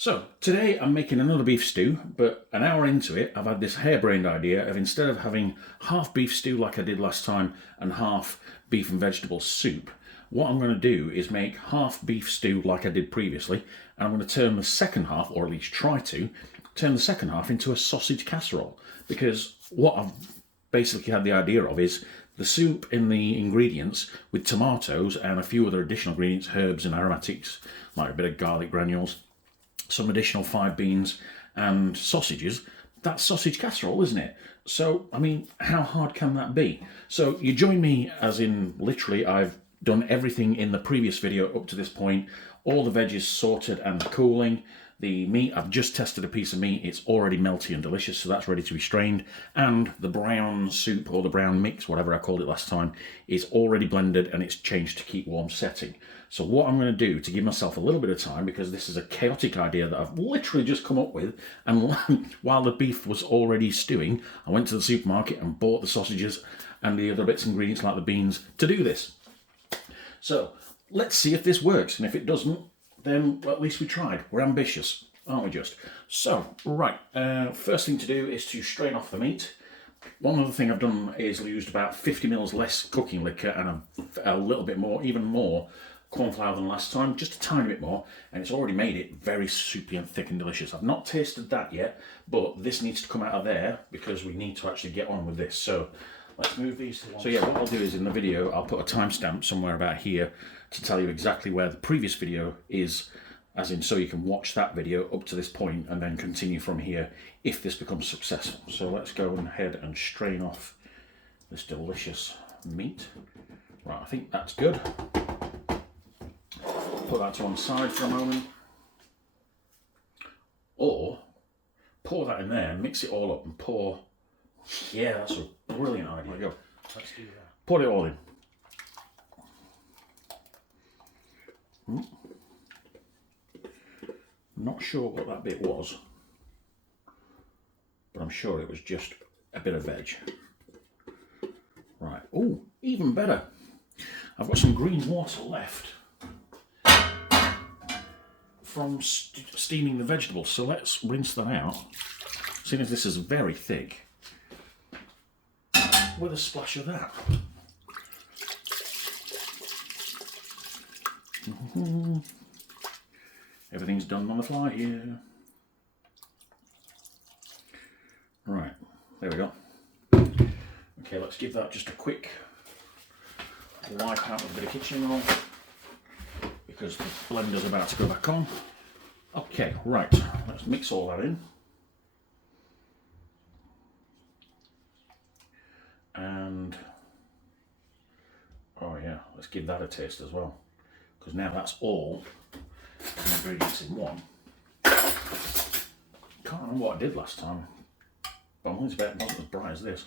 So today I'm making another beef stew, but an hour into it I've had this harebrained idea of, instead of having half beef stew like I did last time and half beef and vegetable soup, what I'm going to do is make half beef stew like I did previously, and I'm going to turn the second half, or at least try to, turn the second half into a sausage casserole. Because what I've basically had the idea of is the soup in the ingredients with tomatoes and a few other additional ingredients, herbs and aromatics, like a bit of garlic granules, some additional 5 beans and sausages. That's sausage casserole, isn't it? So, I mean, how hard can that be? So you join me, as in literally I've done everything in the previous video up to this point. All the veggies sorted and cooling. The meat, I've just tested a piece of meat. It's already melty and delicious, so that's ready to be strained. And the brown soup, or the brown mix, whatever I called it last time, is already blended and it's changed to keep warm setting. So what I'm going to do to give myself a little bit of time, because this is a chaotic idea that I've literally just come up with, and while the beef was already stewing, I went to the supermarket and bought the sausages and the other bits and ingredients like the beans to do this. So let's see if this works, and if it doesn't, then at least we tried. We're ambitious, aren't we just? So, right, first thing to do is to strain off the meat. One other thing I've done is used about 50 mils less cooking liquor and a little bit more, even more, corn flour than last time, just a tiny bit more, and it's already made it very soupy and thick and delicious. I've not tasted that yet, but this needs to come out of there because we need to actually get on with this. So let's move these to one. So yeah, what I'll do is in the video, I'll put a timestamp somewhere about here to tell you exactly where the previous video is, as in so you can watch that video up to this point and then continue from here if this becomes successful. So let's go ahead and strain off this delicious meat. Right, I think that's good. Put that to one side for a moment. Or pour that in there, mix it all up and pour. Yeah, that's a brilliant idea. There you go. Let's do that. Put it all in. Not sure what that bit was, but I'm sure it was just a bit of veg. Right. Oh, even better. I've got some green water left from steaming the vegetables, so let's rinse that out. Seeing as this is very thick, with a splash of that. Everything's done on the fly here. Right, there we go. Okay, let's give that just a quick wipe out with a bit of kitchen roll, because the blender's about to go back on. Okay, right, let's mix all that in. And, oh yeah, let's give that a taste as well, because now that's all the ingredients in one. Can't remember what I did last time, but I'm willing to bet it wasn't as bright as this.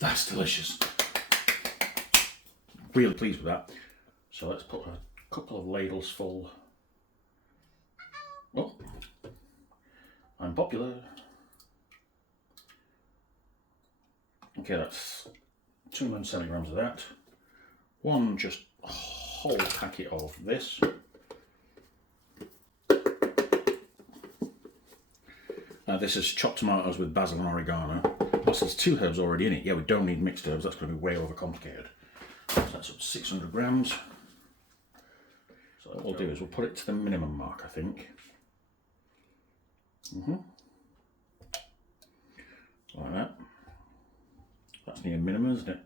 That's delicious. Really pleased with that. So let's put a couple of ladles full. Oh, I'm popular. Okay, that's 270 grams of that. One just whole packet of this. Now this is chopped tomatoes with basil and oregano. Plus there's 2 herbs already in it. Yeah, we don't need mixed herbs, that's going to be way overcomplicated. So that's up to 600 grams. So what we'll do is we'll put it to the minimum mark, I think. Like that. That's near minimum, isn't it?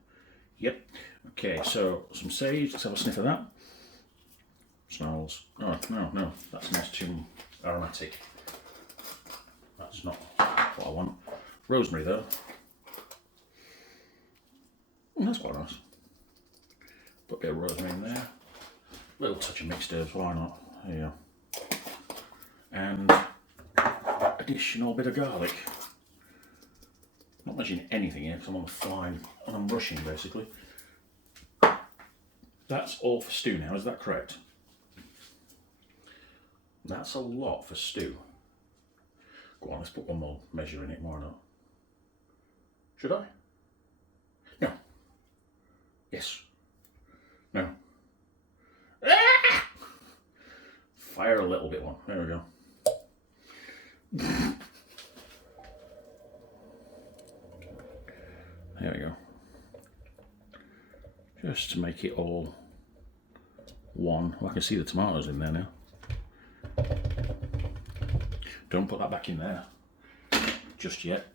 Yep. Okay, so some sage, let's have a sniff of that. Smells, oh, no, that smells too aromatic. That's not what I want. Rosemary though. That's quite nice. Put a bit of rosemary in there. A little touch of mixed herbs, why not? There you go. And additional bit of garlic. Not mentioning anything here because I'm on the fly and I'm rushing basically. That's all for stew now, is that correct? That's a lot for stew. Go on, let's put one more measure in it, why not? Should I? No. Yes. No. Ah! Fire a little bit one. There we go. There we go. Just to make it all one. Well, I can see the tomatoes in there now. Don't put that back in there just yet.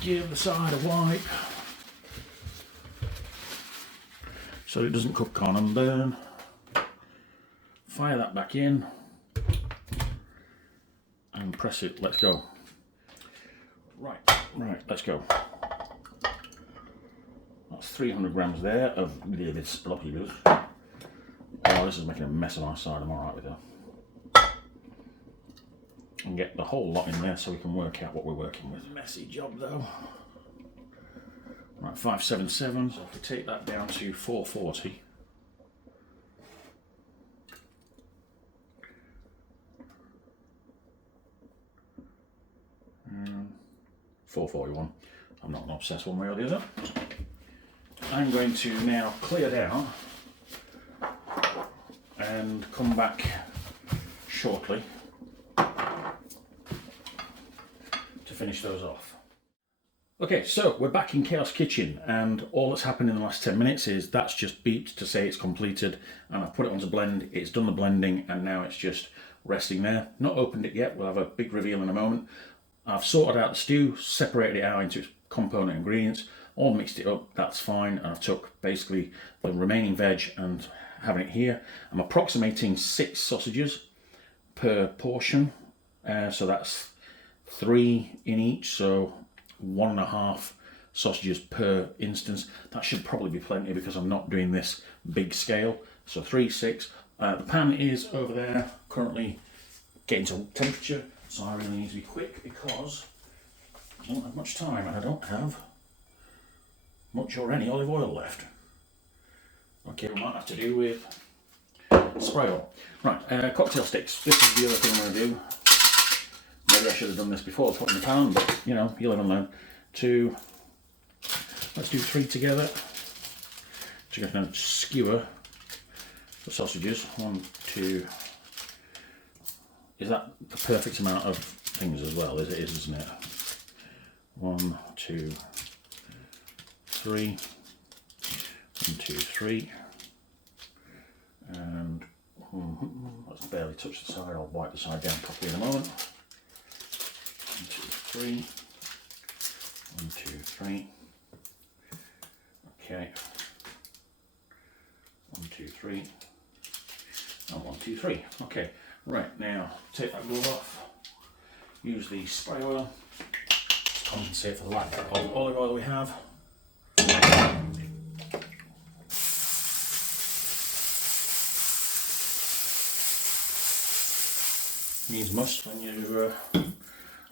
Give the side a wipe so it doesn't cook on and burn. Fire that back in and press it. Let's go. Right, let's go. That's 300 grams there of this blocky good. Oh, this is making a mess of my side. I'm alright with that. And get the whole lot in there so we can work out what we're working with. Messy job though. Right, 577. So if we take that down to 440. And 441. I'm not going to obsess one way or the other. I'm going to now clear down and come back shortly to finish those off. Okay, so we're back in Chaos Kitchen, and all that's happened in the last 10 minutes is that's just beeped to say it's completed, and I've put it onto blend, it's done the blending, and now it's just resting there. Not opened it yet, we'll have a big reveal in a moment. I've sorted out the stew, separated it out into its component ingredients, all mixed it up, that's fine, and I've took basically the remaining veg and having it here. I'm approximating 6 sausages per portion, so that's 3 in each, so 1.5 sausages per instance. That should probably be plenty because I'm not doing this big scale. So 3, 6. The pan is over there, currently getting to temperature, so I really need to be quick because I don't have much time and I don't have much or any olive oil left. Okay, we might have to do with spray oil. Right, cocktail sticks. This is the other thing I'm going to do. Maybe I should have done this before putting the pan on, but you know, you live and learn. Let's do 3 together. So I'm going to skewer the sausages. 1, 2. Is that the perfect amount of things as well? As it is, isn't it? 1, 2, 3. 1, 2, 3. And let's barely touch the side. I'll wipe the side down properly in a moment. 1, 2, 3. 1, 2, 3. Okay. 1, 2, 3. And 1, 2, 3. Okay. Right, now take that glove off. Use the spray oil to compensate for the lack of olive oil we have. Needs must when you are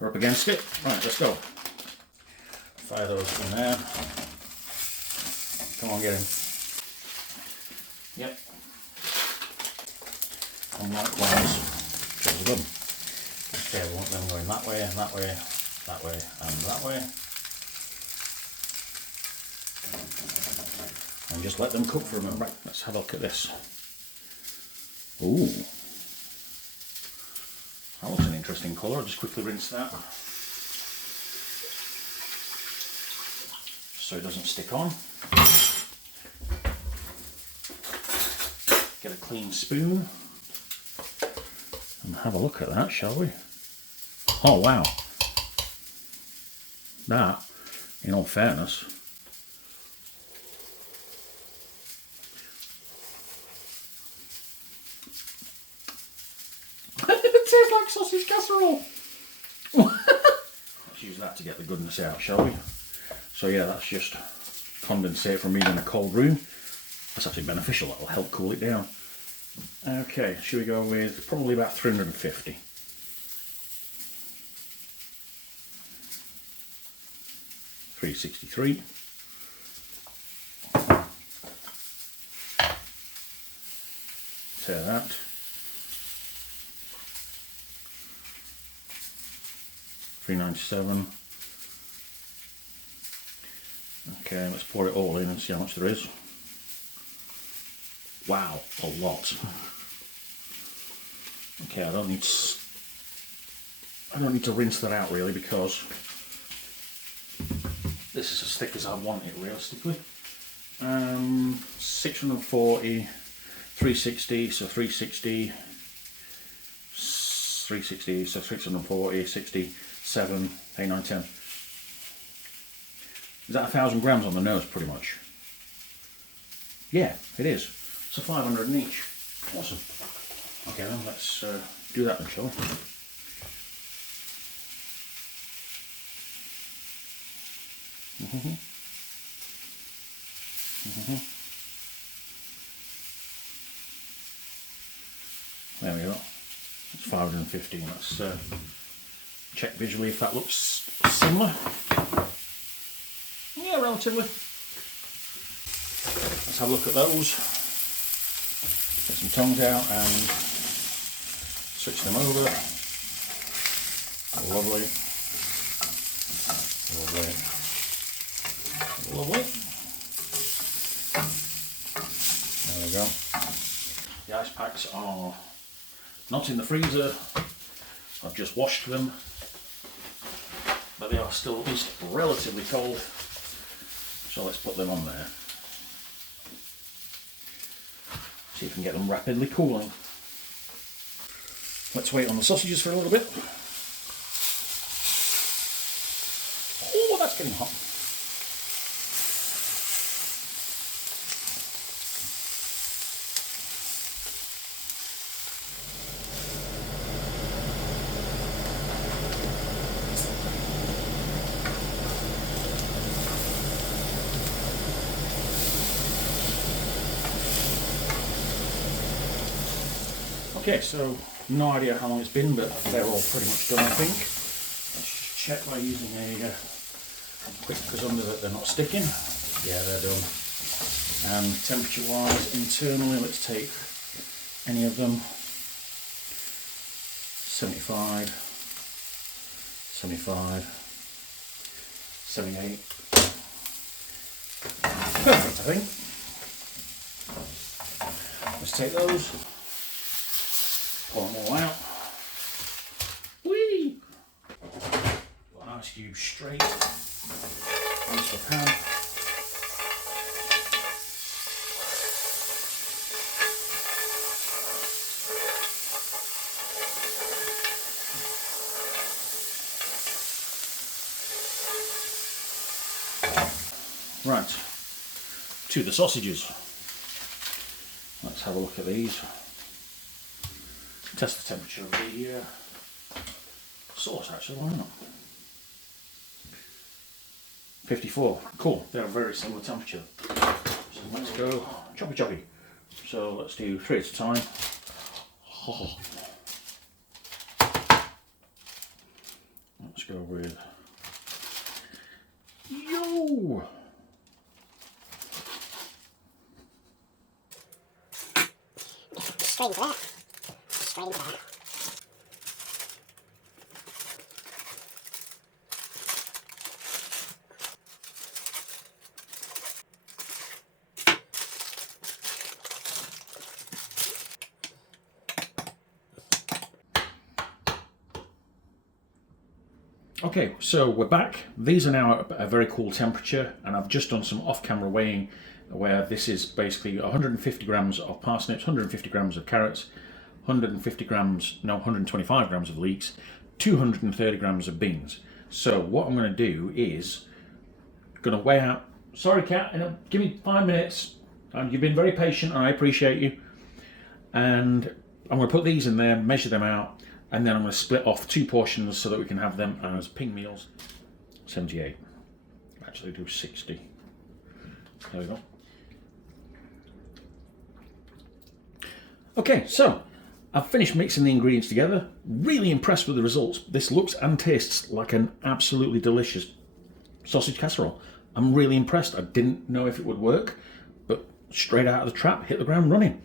up against it. Right, let's go. Fire those in there. Come on, get in. Yep. And likewise, just them. Okay, we want them going that way, that way, that way, and that way. And just let them cook for a moment. Right, let's have a look at this. Ooh. That looks an interesting colour. I'll just quickly rinse that so it doesn't stick on. Get a clean spoon and have a look at that, shall we? Oh wow. That, in all fairness, it tastes like sausage casserole. Let's use that to get the goodness out, shall we? So yeah, that's just condensate from being in a cold room. That's actually beneficial, that'll help cool it down. Okay, should we go with probably about 350? $363. Tear that. 397. Okay, let's pour it all in and see how much there is. Wow, a lot. Okay, I don't need to rinse that out really, because this is as thick as I want it realistically. 640, 360, so 360, 360, so 640, 60, 7, 8, 9, 10. Is that 1,000 grams on the nose, pretty much? Yeah, it is. So 500 in each. Awesome. Okay, then let's do that then, shall we? There we go. It's 515. Let's check visually if that looks similar. Yeah, relatively. Let's have a look at those. Get some tongues out and switch them over. Lovely. Lovely. Lovely. There we go. The ice packs are not in the freezer. I've just washed them, but they are still at least relatively cold. So let's put them on there. See if we can get them rapidly cooling. Let's wait on the sausages for a little bit. Oh, that's getting hot. Okay, so no idea how long it's been, but they're all pretty much done, I think. Let's just check by using a quick gazunder that they're not sticking. Yeah, they're done. And temperature-wise, internally, let's take any of them. 75, 75, 78. Perfect, I think. Let's take those. Pour them all out. Whee! Got an ice cube straight onto the pan. Right, to the sausages. Let's have a look at these. Test the temperature of the sauce, actually, why not? 54, cool, they're a very similar temperature. So let's go choppy choppy. So let's do 3 at a time. Oh. Let's go with yo! Straight into that. Straight into that. Okay, so we're back. These are now at a very cool temperature, and I've just done some off-camera weighing where this is basically 150 grams of parsnips, 150 grams of carrots, 125 grams of leeks, 230 grams of beans. So what I'm going to do is going to weigh out. Sorry, Kat, give me 5 minutes. You've been very patient, and I appreciate you. And I'm going to put these in there, measure them out, and then I'm going to split off 2 portions so that we can have them as ping meals. 78. Actually, do 60. There we go. Okay, so I've finished mixing the ingredients together. Really impressed with the results. This looks and tastes like an absolutely delicious sausage casserole. I'm really impressed. I didn't know if it would work, but straight out of the trap, hit the ground running.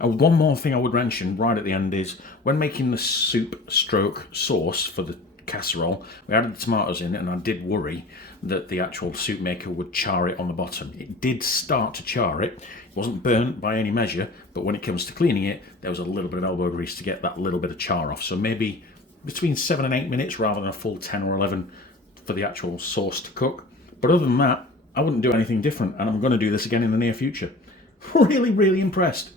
And one more thing I would mention right at the end is when making the soup stroke sauce for the casserole. We added the tomatoes in, and I did worry that the actual soup maker would char it on the bottom. It did start to char it. It wasn't burnt by any measure, but when it comes to cleaning it, there was a little bit of elbow grease to get that little bit of char off. So maybe between 7 and 8 minutes rather than a full 10 or 11 for the actual sauce to cook. But other than that, I wouldn't do anything different, and I'm going to do this again in the near future. Really, really impressed.